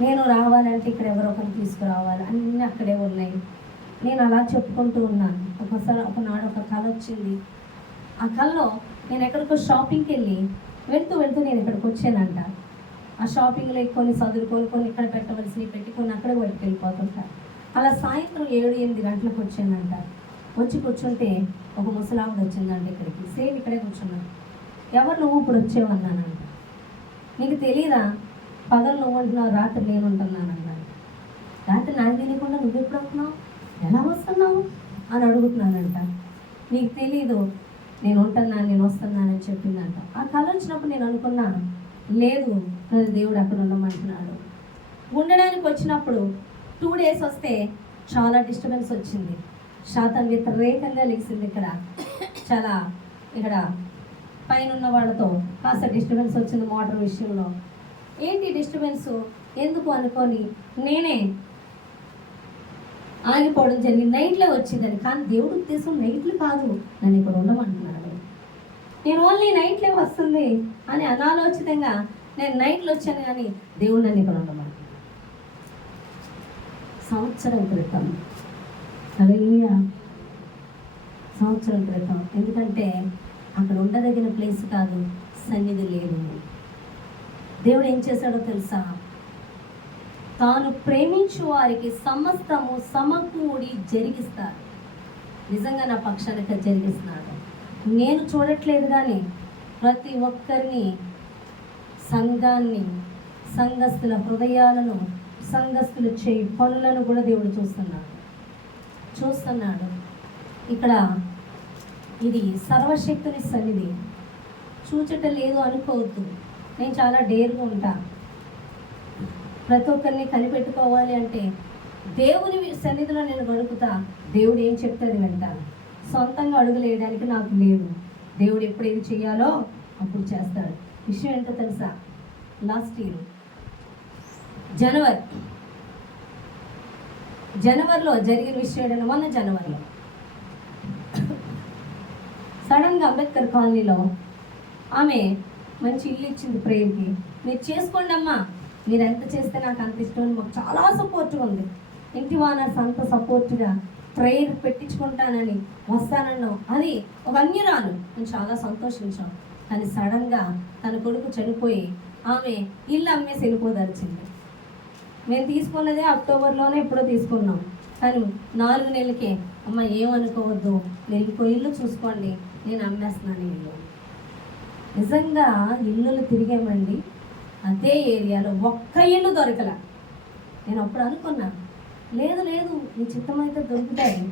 నేను రావాలంటే ఇక్కడ ఎవరో ఒకరు తీసుకురావాలి, అన్నీ అక్కడే ఉన్నాయి. నేను అలా చెప్పుకుంటూ ఉన్నాను. ఒకనాడు ఒక కళ వచ్చింది. ఆ కళలో నేను ఎక్కడికో షాపింగ్కి వెళ్ళి వెళ్తూ నేను ఇక్కడికి వచ్చానంట. ఆ షాపింగ్లో కొన్ని కొన్ని ఇక్కడ పెట్టవలసినవి పెట్టి కొన్ని అక్కడే బయటకు వెళ్ళిపోతుంటారు. అలా సాయంత్రం 7-8 గంటలకు వచ్చానంట. వచ్చి కూర్చుంటే ఒక ముసలావిడ వచ్చిందంట ఇక్కడికి. సేమ్ ఇక్కడే కూర్చున్నాను. ఎవరు నువ్వు ఇప్పుడు వచ్చేవన్నానంట. నీకు తెలీదా, పగలు నువ్వు ఉంటున్నావు, రాత్రి నేను ఉంటున్నాను అన్నాడు. రాత్రి నాకు తెలియకుండా నువ్వు ఎప్పుడు వస్తున్నావు, ఎలా వస్తున్నావు అని అడుగుతున్నానంట. నీకు తెలీదు, నేను వస్తున్నానని చెప్పిందంట. ఆ కళ వచ్చినప్పుడు నేను అనుకున్నా, లేదు నన్ను దేవుడు అక్కడ ఉండమంటున్నాడు. ఉండడానికి వచ్చినప్పుడు 2 days వస్తే చాలా డిస్టర్బెన్స్ వచ్చింది. శాతం వ్యతిరేకంగా లేచింది. ఇక్కడ పైన ఉన్న వాళ్ళతో కాస్త డిస్టర్బెన్స్ వచ్చింది మోటార్ విషయంలో. ఏంటి డిస్టర్బెన్స్ ఎందుకు అనుకొని నేనే ఆగిపోవడం జరిగింది. నైట్లో వచ్చిందని. కానీ దేవుడు ఉద్దేశం నైట్లు కాదు, నన్ను ఇక్కడ ఉండమంటున్నాడు. నేను ఓన్లీ నైట్లే వస్తుంది అని అనాలోచితంగా నేను నైట్లో వచ్చాను, కానీ దేవుడు నన్ను ఇక్కడ ఉండమంటున్నాడు. సంవత్సరం క్రితం, హల్లెలూయా, సంవత్సరం క్రితం. ఎందుకంటే అక్కడ ఉండదగిన ప్లేస్ కాదు, సన్నిధి లేదు. దేవుడు ఏం చేశాడో తెలుసా? తాను ప్రేమించు వారికి సమస్తము సమకూడి జరిగిస్తాడు. నిజంగా నా పక్షానికి జరిగిస్తున్నాడు. నేను చూడట్లేదు, కానీ ప్రతి ఒక్కరిని, సంఘాన్ని, సంఘస్థుల హృదయాలను, సంఘస్థులు చేయి పనులను కూడా దేవుడు చూస్తున్నాడు. ఇక్కడ ఇది సర్వశక్తుని సన్నిధి. చూచట లేదు అనుకోవద్దు. నేను చాలా డేర్గా ఉంటా. ప్రతి ఒక్కరిని కనిపెట్టుకోవాలి అంటే దేవుని సన్నిధిలో నేను గడుపుతా. దేవుడు ఏం చెప్తే వింటాను. సొంతంగా అడుగులు వేయడానికి నాకు లేదు. దేవుడు ఎప్పుడు ఏం చేయాలో అప్పుడు చేస్తాడు. విషయం ఏంటో తెలుసా? లాస్ట్ ఇయర్ జనవరిలో జరిగిన విషయం ఏంటంటే, మొన్న జనవరిలో సడన్గా అంబేద్కర్ కాలనీలో ఆమె మంచి ఇల్లు ఇచ్చింది ప్రేయర్కి. మీరు చేసుకోండి అమ్మా, మీరు ఎంత చేస్తే నాకు అంత ఇష్టం. మాకు చాలా సపోర్ట్గా ఉంది. ఇంటి వానర్స్ అంత సపోర్ట్గా ప్రేయర్ పెట్టించుకుంటానని వస్తానన్నావు. అది ఒక అన్యురాలు. నేను చాలా సంతోషించాం. కానీ సడన్గా తన కొడుకు చనిపోయి ఆమె ఇల్లు అమ్మేసి వెళ్ళిపోదలిచింది. మేము తీసుకున్నదే అక్టోబర్లోనే ఎప్పుడో తీసుకున్నాం. కానీ 4 నెలలకే అమ్మ ఏమనుకోవద్దు, మీరు ఇల్లు చూసుకోండి, నేను అమ్మేస్తున్నాను ఇల్లు. నిజంగా ఇల్లులు తిరిగామండి. అదే ఏరియాలో ఒక్క ఇల్లు దొరకల. నేను అప్పుడు అనుకున్నా, లేదు నీ చిత్తమైతే దొరుకుతాయి.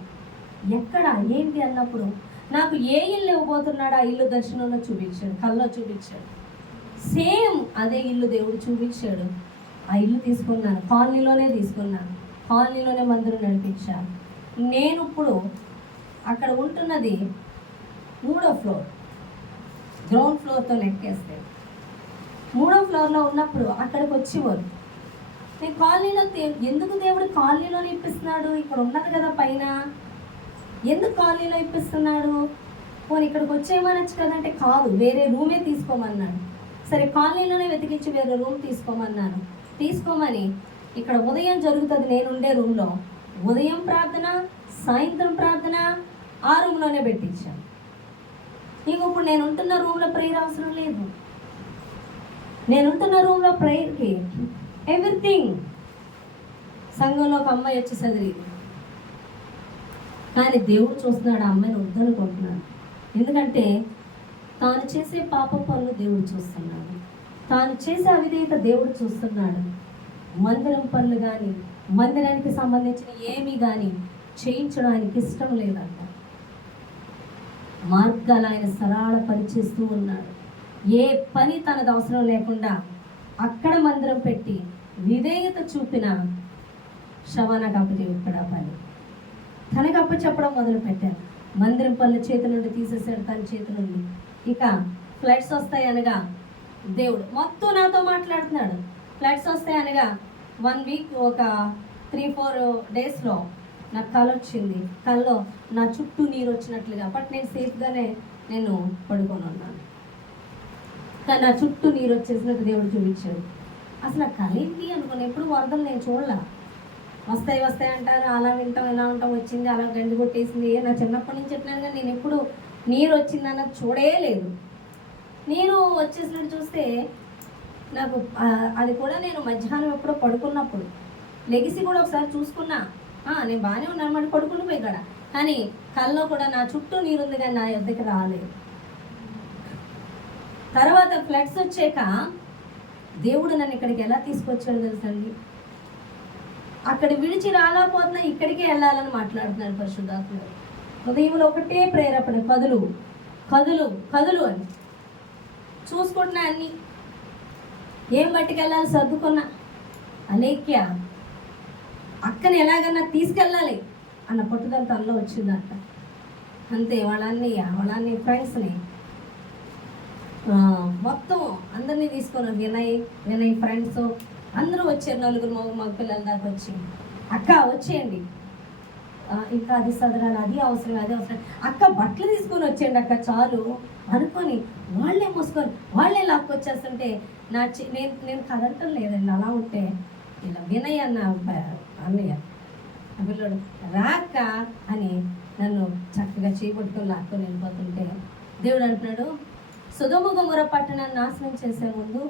ఎక్కడ ఏంటి అన్నప్పుడు నాకు ఏ ఇల్లు ఇవ్వబోతున్నాడు ఆ ఇల్లు దర్శనంలో చూపించాడు, కల్లో చూపించాడు. సేమ్ అదే ఇల్లు దేవుడు చూపించాడు. ఆ ఇల్లు తీసుకున్నాను. కాలనీలోనే మందిరం నడిపించాను. నేను ఇప్పుడు అక్కడ ఉంటున్నది 3వ ఫ్లోర్, గ్రౌండ్ ఫ్లోర్తో లెక్కేస్తే 3వ ఫ్లోర్లో ఉన్నప్పుడు అక్కడికి వచ్చేవారు. నేను కాలనీలో ఎందుకు దేవుడు కాలనీలోనే ఇప్పిస్తున్నాడు? ఇక్కడ ఉన్నది కదా పైన, ఎందుకు కాలనీలో ఇప్పిస్తున్నాడు? పోనీ ఇక్కడికి వచ్చేయమనొచ్చు కదంటే కాదు, వేరే రూమే తీసుకోమన్నాడు. సరే కాలనీలోనే వెతికించి వేరే రూమ్ తీసుకోమని ఇక్కడ ఉదయం జరుగుతుంది నేనుండే రూమ్లో. ఉదయం ప్రార్థన, సాయంత్రం ప్రార్థన ఆ రూమ్లోనే పెట్టించాను. నీకు ఇప్పుడు నేను ఉంటున్న రూమ్లో ప్రేయర్ అవసరం లేదు. నేను ఉంటున్న రూమ్లో ప్రేయర్కి ఎవ్రీథింగ్. సంఘంలో ఒక అమ్మాయి వచ్చి చదివింది, కానీ దేవుడు చూస్తున్నాడు ఆ అమ్మాయిని వద్దనుకుంటున్నాడు. ఎందుకంటే తాను చేసే పాప పనులు దేవుడు చూస్తున్నాడు, తాను చేసే అవిధేయత దేవుడు చూస్తున్నాడు. మందిరం పనులు కానీ మందిరానికి సంబంధించిన ఏమీ కానీ చేయించడానికి ఇష్టం లేదంట. మార్గాలు ఆయన సరళ పరిచేస్తూ ఉన్నాడు. ఏ పని తనది అవసరం లేకుండా అక్కడ మందిరం పెట్టి విధేయత చూపిన శవానికి అప్పచెప్పాడు ఆ పని. తనకు అప్పచెప్పడం మొదలు పెట్టాను. మందిరం పనుల చేతి నుండి తీసేసాడు, తన చేతి నుండి. ఇక ఫ్లడ్స్ వస్తాయి అనగా దేవుడు మొత్తం నాతో మాట్లాడుతున్నాడు. ఫ్లడ్స్ వస్తాయి అనగా 1 వీక్ ఒక 3-4 డేస్లో నాకు కళ వచ్చింది. కళ్ళలో నా చుట్టూ నీరు వచ్చినట్లుగా, బట్ నేను సేఫ్గానే నేను పడుకొని ఉన్నాను. కానీ నా చుట్టూ నీరు వచ్చేసినట్టు దేవుడు చూపించాడు. అసలు ఆ కళ ఏంటి అనుకున్నా. ఎప్పుడు వరదలు నేను చూడలే. వస్తాయి అంటారు, అలా వింటాం ఇలా ఉంటాం, వచ్చింది అలా గండి కొట్టేసింది. నా చిన్నప్పటి నుంచి చెప్పినాను కానీ నేను ఎప్పుడు నీరు వచ్చింది అన్నది చూడలేదు. నీరు వచ్చేసినట్టు చూస్తే నాకు అది కూడా నేను మధ్యాహ్నం ఎప్పుడో పడుకున్నప్పుడు లెగిసి కూడా ఒకసారి చూసుకున్నా. నేను బాగానే ఉన్నాను అన్నమాట, పడుకుని పోయి కూడా. కానీ కల్లో కూడా నా చుట్టూ నీరుంది కానీ నా యొద్దకి రాలేదు. తర్వాత ఫ్లడ్స్ వచ్చాక దేవుడు నన్ను ఇక్కడికి ఎలా తీసుకొచ్చాడు తెలుసండి. అక్కడ విడిచి రాలేకపోతున్నా, ఇక్కడికే వెళ్ళాలని మాట్లాడుతున్నాడు పరిశుద్ధాత్ముడు. హృదయంలో ఒకటే ప్రేరేపణ, కదులు కదులు కదులు అని. చూసుకుంటున్నా అన్ని ఏం బట్టికెళ్ళాలి సర్దుకున్నా. అనేక్య అక్కని ఎలాగన్నా తీసుకెళ్ళాలి అన్న పట్టుదల తనలో వచ్చిందంట. అంతే వాళ్ళని ఫ్రెండ్స్ని మొత్తం అందరినీ తీసుకొని వినయ్ ఫ్రెండ్స్ అందరూ వచ్చారు. 4 మగ పిల్లల దాకా వచ్చి, అక్క వచ్చేయండి, ఇంకా అది సదరాలి, అది అవసరం. అక్క బట్టలు తీసుకొని వచ్చేయండి అక్క చాలు అనుకొని వాళ్ళే మోసుకొని వాళ్ళే లాక్కొచ్చేస్తుంటే నేను కదలటం లేదండి. అలా ఉంటే ఇలా వినయ్ అన్నయ్య ఆ పిల్లడు రాక్క అని నన్ను చక్కగా చేపట్టుకొని లాక్కొని వెళ్ళిపోతుంటే దేవుడు అంటున్నాడు, సొదొమ గొమొర్రా పట్టణాన్ని నాశనం చేసే ముందు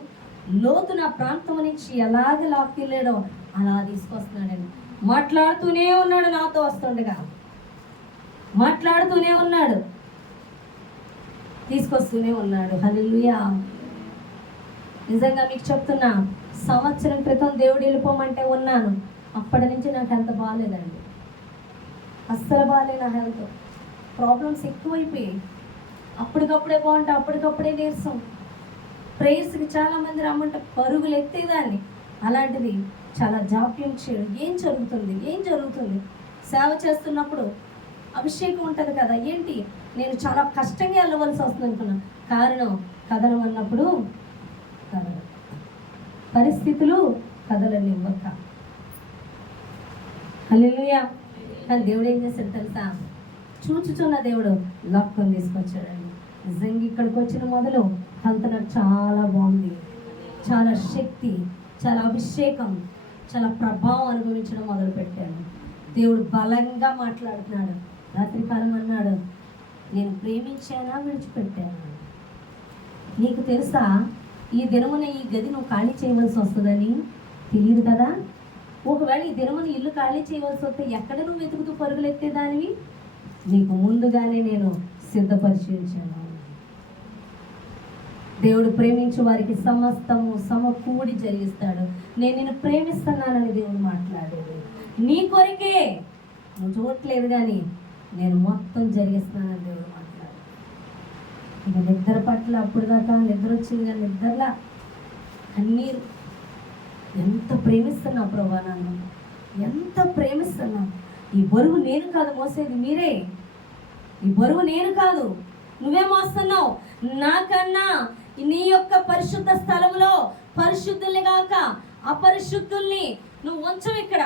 లోతు నా ప్రాంతం నుంచి ఎలాగ లాక్కెళ్ళాడో అలా తీసుకొస్తున్నాడని మాట్లాడుతూనే ఉన్నాడు. నాతో వస్తుండగా మాట్లాడుతూనే ఉన్నాడు, తీసుకొస్తూనే ఉన్నాడు. హల్లెలూయా. నిజంగా మీకు చెప్తున్నా, సంవత్సరం క్రితం దేవుడు వెళ్ళిపోమంటే ఉన్నాను. అప్పటి నుంచి నాకు హెల్త్ బాగాలేదండి, అస్సలు బాగాలేదు. నా హెల్త్ ప్రాబ్లమ్స్ ఎక్కువైపోయాయి. అప్పటికప్పుడే బాగుంటే అప్పటికప్పుడే నీరసం. ప్రేయర్స్కి చాలామంది రమ్మంటే పరుగులు ఎత్తేదాన్ని. అలాంటిది చాలా జాప్యం చేయడం. ఏం జరుగుతుంది సేవ చేస్తున్నప్పుడు అభిషేకం ఉంటుంది కదా, ఏంటి నేను చాలా కష్టంగా వెళ్ళవలసి వస్తుంది అనుకున్నాను. కారణం కథలు అన్నప్పుడు పరిస్థితులు కథలనివ్వక. హల్లెలూయా. కానీ దేవుడు ఏం చేశాడు తెలుసా, చూచుచున్న దేవుడు లాక్కొని తీసుకొచ్చాడండి. నిజంగా ఇక్కడికి వచ్చిన మొదలు హెల్త్ నాకు చాలా బాగుంది. చాలా శక్తి, చాలా అభిషేకం, చాలా ప్రభావం అనుభవించడం మొదలుపెట్టాను. దేవుడు బలంగా మాట్లాడుతున్నాడు. రాత్రికాలం అన్నాడు, నేను ప్రేమించానా విడిచిపెట్టాను. నీకు తెలుసా ఈ దినమున ఈ గది నువ్వు ఖాళీ చేయవలసి వస్తుందని తెలియదు కదా. ఒకవేళ ఈ దినమున ఇల్లు ఖాళీ చేయవలసి వస్తే ఎక్కడ నువ్వు వెతుకుతూ పరుగులు ఎత్తేదానివి? నీకు ముందుగానే నేను సిద్ధపరిచించాను. దేవుడు ప్రేమించే వారికి సమస్తము సమకూడి జరిగిస్తాడు. నేను నిన్ను ప్రేమిస్తున్నానని దేవుడు మాట్లాడేది నీ కొరికే. నువ్వు చూడట్లేదు కానీ నేను మొత్తం జరిగిస్తున్నానని దేవుడు మాట్లాడు. ఇక నిద్ర పట్ల అప్పుడు దాకా నిద్ర వచ్చింది కానీ నిద్రలా కన్నీరు. ఎంత ప్రేమిస్తున్నావు ప్రభా, నన్ను ఎంత ప్రేమిస్తున్నావు. ఈ బరువు నేను కాదు మోసేది, మీరే. ఈ బరువు నేను కాదు, నువ్వే మోస్తున్నావు. నాకన్నా నీ యొక్క పరిశుద్ధ స్థలంలో పరిశుద్ధుల్ని కాక అపరిశుద్ధుల్ని నువ్వు ఉంచవు ఇక్కడ.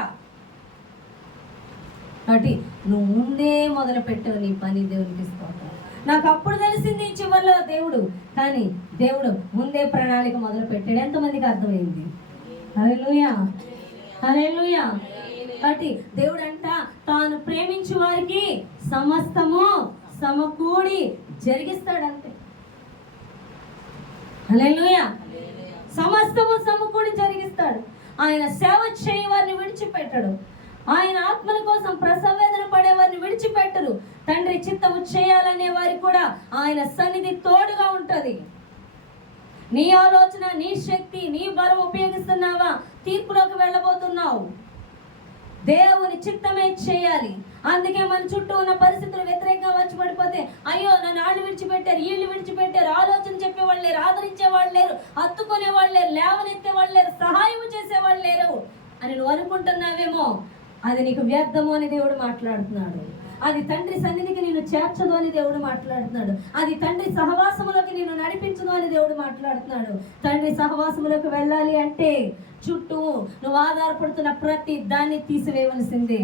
కాబట్టి నువ్వు ముందే మొదలు పెట్టావు నీ పని. దేవునికి ఇస్తావు. నాకు అప్పుడు తెలిసింది చివరిలో దేవుడు, కానీ దేవుడు ముందే ప్రణాళిక మొదలు పెట్టాడు. ఎంతమందికి అర్థమైంది? హల్లెలూయా, హల్లెలూయా. కాబట్టి దేవుడు అంట తాను ప్రేమించే వారికి సమస్తము సమకూడి జరిగిస్తాడు. అంతే. హల్లెలూయా. సమస్తము సమకూడి జరిగిస్తాడు. ఆయన సేవ చేయవారిని విడిచిపెట్టడు. ఆయన ఆత్మల కోసం ప్రసవేదన పడేవారిని విడిచిపెట్టరు. తండ్రి చిత్తము చేయాలనే వారికి కూడా ఆయన సన్నిధి తోడుగా ఉంటుంది. నీ ఆలోచన, నీ శక్తి, నీ బలం ఉపయోగిస్తున్నావా? తీర్పులోకి వెళ్ళబోతున్నావు. దేవుని చిత్తమే చేయాలి. అందుకే మన చుట్టూ ఉన్న పరిస్థితులు వ్యతిరేకంగా వచ్చి పడిపోతే, అయ్యో నన్ను వాళ్ళు విడిచిపెట్టారు, వీళ్ళు విడిచిపెట్టారు, ఆలోచన చెప్పేవాళ్ళు లేరు, ఆదరించేవాళ్ళు లేరు, హత్తుకునేవాళ్ళు లేరు, లేవనెత్తేవాళ్ళు లేరు, సహాయం చేసేవాళ్ళు లేరు అని నువ్వు అనుకుంటున్నావేమో, అది నీకు వ్యర్థము అని దేవుడు మాట్లాడుతున్నాడు. అది తండ్రి సన్నిధికి నేను చేర్చదు అని దేవుడు మాట్లాడుతున్నాడు. అది తండ్రి సహవాసములోకి నేను నడిపించదు అని దేవుడు మాట్లాడుతున్నాడు. తండ్రి సహవాసములోకి వెళ్ళాలి అంటే చుట్టూ నువ్వు ఆధారపడుతున్న ప్రతి దాన్ని తీసివేయవలసిందే.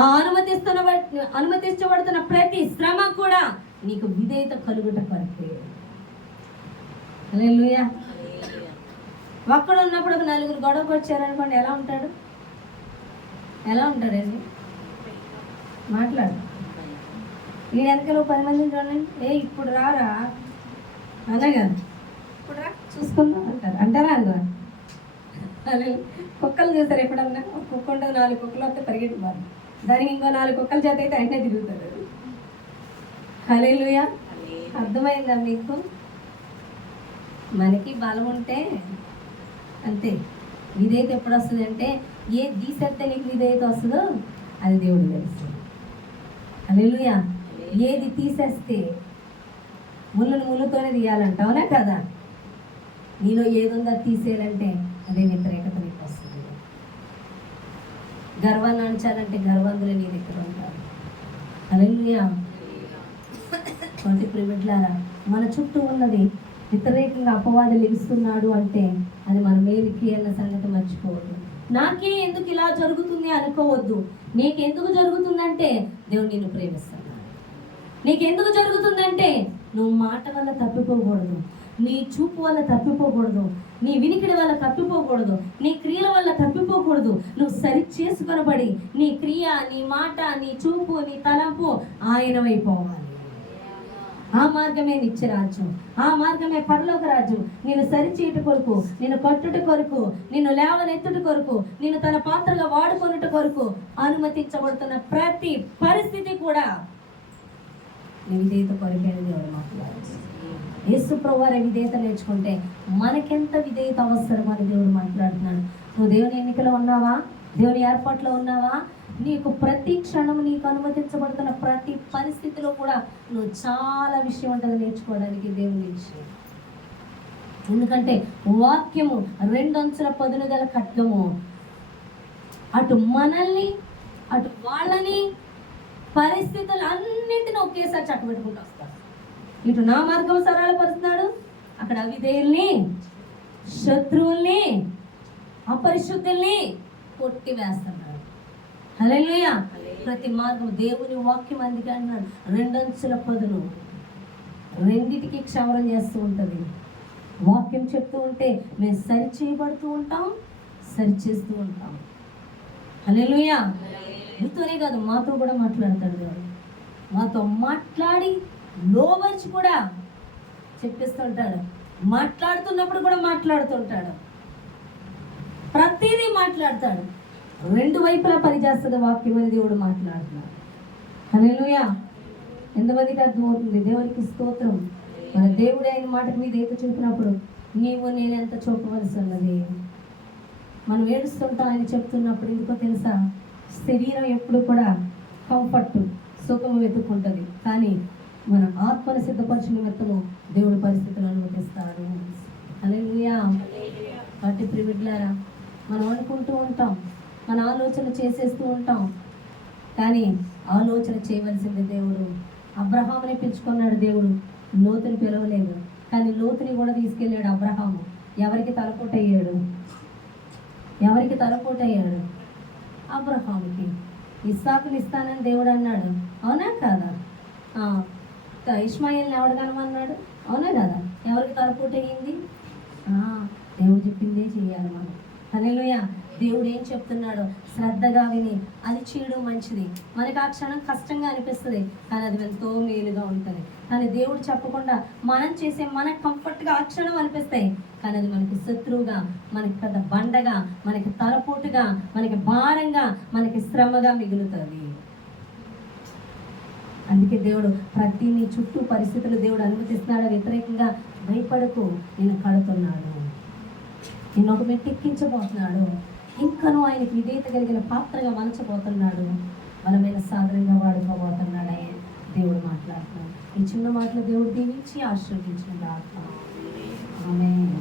ఆ అనుమతించబడుతున్న ప్రతి శ్రమ కూడా నీకు విధేయత కలుగుట కొరకే. హల్లెలూయా. ఒక్కడు ఉన్నప్పుడు ఒక నలుగురు గొడవకు వచ్చారనుకోండి, ఎలా ఉంటాడు? ఎలా ఉంటాడండి? మాట్లాడు. ఈ వెనకాల 10 మందిని చూడండి, ఇప్పుడు రారా అనగా ఇప్పుడు రా చూసుకుందాం అంటారు. అంటారా అందరూ? అది కుక్కలు చూస్తారు ఎప్పుడన్నా. ఒక కుక్క ఉంటుంది, 4 కుక్కలు వస్తే పరిగెట్టిపోదు, దానికి ఇంకో 4 కుక్కల చేత అయితే వెంటనే తిరుగుతాడు. హల్లెలూయా. అర్థమైందా మీకు? మనకి బలం ఉంటే అంతే. విధేయత ఎప్పుడు వస్తుంది అంటే, ఏ తీసేస్తే నీకు విధేయత వస్తుందో అది దేవుడు తెలుస్తుంది. హల్లెలూయా. ఏది తీసేస్తే ముళ్ళను ముళ్ళుతోనే తీయాలంట, అవునా కదా? నీలో ఏది ఉందో తీసేయాలంటే అదే వ్యతిరేకత నీకు వస్తుంది. గర్వాన్ని అణచాలంటే గర్వంతులే నీ దగ్గర ఉంటారు. హల్లెలూయా. ప్రిమిట్లారా, మన చుట్టూ ఉన్నది వ్యతిరేకంగా అపవాది లెగిస్తున్నాడు అంటే అది మన మేలుకి అన్న సంగతి మర్చిపోవద్దు. నాకే ఎందుకు ఇలా జరుగుతుంది అనుకోవద్దు. నీకెందుకు జరుగుతుందంటే దేవుడు నిన్ను ప్రేమిస్తున్నాడు. నీకెందుకు జరుగుతుందంటే నువ్వు మాట వల్ల తప్పిపోకూడదు, నీ చూపు వల్ల తప్పిపోకూడదు, నీ వినికిడి వల్ల తప్పిపోకూడదు, నీ క్రియల వల్ల తప్పిపోకూడదు. నువ్వు సరి చేసుకొనబడి నీ క్రియ, నీ మాట, నీ చూపు, నీ తలంపు ఆయన వైపోవాలి. ఆ మార్గమే నిత్య రాజ్యం, ఆ మార్గమే పరలోక రాజ్యం. నేను సరిచేయుట కొరకు, నేను కట్టుట కొరకు, నిన్ను లేవనెత్తుట కొరకు, నేను తన పాత్రగా వాడుకొనుట కొరకు అనుమతించబడుతున్న ప్రతి పరిస్థితి కూడా నీ విధేయత కొరకే అని దేవుడు మాట్లాడుతుంది. యేసు ప్రభువారి విధేయత నేర్చుకుంటే మనకెంత విధేయత అవసరం అని దేవుడు మాట్లాడుతున్నాడు. నువ్వు దేవుని ఎన్నికలో ఉన్నావా? దేవుని ఏర్పాట్లో ఉన్నావా? నీకు ప్రతి క్షణం నీకు అనుమతించబడుతున్న ప్రతి పరిస్థితిలో కూడా నువ్వు చాలా విషయం ఉంటుంది నేర్చుకోవడానికి దేవుని విషయం. ఎందుకంటే వాక్యము 2 అంచుల పదును గల ఖడ్గము. అటు మనల్ని, అటు వాళ్ళని, పరిస్థితులు అన్నింటినీ ఒకేసారి చక్కబెట్టుకుంటూ వస్తాడు. ఇటు నా మార్గం సరళపరుస్తున్నాడు, అక్కడ అవిధేయుల్ని, శత్రువుల్ని, అపరిశుద్ధుల్ని కొట్టి వేస్తున్నాడు. హల్లెలూయా. ప్రతి మార్గం దేవుని వాక్యం అందుకే అన్నాడు 2 అంచుల పదును, రెండిటికి క్షవరం చేస్తూ ఉంటుంది. వాక్యం చెప్తూ ఉంటే మేము సరి చేయబడుతూ ఉంటాం, సరి చేస్తూ ఉంటాం. హల్లెలూయా. మీతోనే కాదు, మాతో కూడా మాట్లాడతాడు దేవుడు. మాతో మాట్లాడి లోబరిచి కూడా చెప్పిస్తుంటాడు. మాట్లాడుతున్నప్పుడు కూడా మాట్లాడుతుంటాడు. ప్రతిదీ మాట్లాడతాడు. 2 వైపులా పనిచేస్తుంది వాక్యం అని దేవుడు మాట్లాడుతున్నాడు. హల్లెలూయా. ఎంతమందికి అర్థమవుతుంది? దేవునికి స్తోత్రం. మన దేవుడు ఆయన మాటకు మీద ఏక చూపినప్పుడు నీవు నేను ఎంత చూపవలసి ఉన్నది. మనం ఏడుస్తుంటాం ఆయన చెప్తున్నప్పుడు. ఎందుకో తెలుసా? శరీరం ఎప్పుడు కూడా కంఫర్ట్, సుఖము వెతుక్కుంటుంది, కానీ మన ఆత్మను సిద్ధపరచు నిమిత్తము దేవుడు పరిస్థితులు అనుమతిస్తాడు. హల్లెలూయా. వాటి ప్రివిడ్లారా, మనం అనుకుంటూ ఉంటాం, మన ఆలోచన చేసేస్తూ ఉంటాం, కానీ ఆలోచన చేయవలసింది దేవుడు. అబ్రహాముని పిలుచుకున్నాడు దేవుడు, లోతుని పిలవలేదు. కానీ లోతుని కూడా తీసుకెళ్ళాడు అబ్రహాము. ఎవరికి తలపోటయ్యాడు? ఎవరికి తలపోటయ్యాడు? అబ్రహాముకి. ఇస్సాకుని ఇస్తానని దేవుడు అన్నాడు, అవునా కాదా? ఇష్మాయిల్ని ఎవడు కనమన్నాడు, అవునా కదా? ఎవరికి తలపోటయ్యింది? దేవుడు చెప్పిందే చెయ్యాలి మనం. హల్లెలూయా. దేవుడు ఏం చెప్తున్నాడో శ్రద్ధగా విని అది చేయడం మంచిది. మనకి ఆ క్షణం కష్టంగా అనిపిస్తుంది, కానీ అది ఎంతో మేలుగా ఉంటుంది. కానీ దేవుడు చెప్పకుండా మనం చేసే మనకు కంఫర్ట్గా ఆ క్షణం అనిపిస్తాయి, కానీ అది మనకి శత్రువుగా, మనకి పెద్ద బండగా, మనకి తలపోటుగా, మనకి భారంగా, మనకి శ్రమగా మిగులుతుంది. అందుకే దేవుడు ప్రతి నీ చుట్టూ పరిస్థితులు దేవుడు అనుమతిస్తున్నాడు. వ్యతిరేకంగా భయపడకు, నేను కడుతున్నాడు, నేను ఒక మెట్టెక్కించబోతున్నాడు, ఇంకనూ ఆయనకి విధేయత కలిగిన పాత్రగా మలచబోతున్నాడు, మన మీద సాదరంగా వాడుకోబోతున్నాడని దేవుడు మాట్లాడుతున్నాడు. ఈ చిన్న మాటలు దేవుడు దీవించి ఆశీర్వదించిన ఆత్మ. ఆమేన్.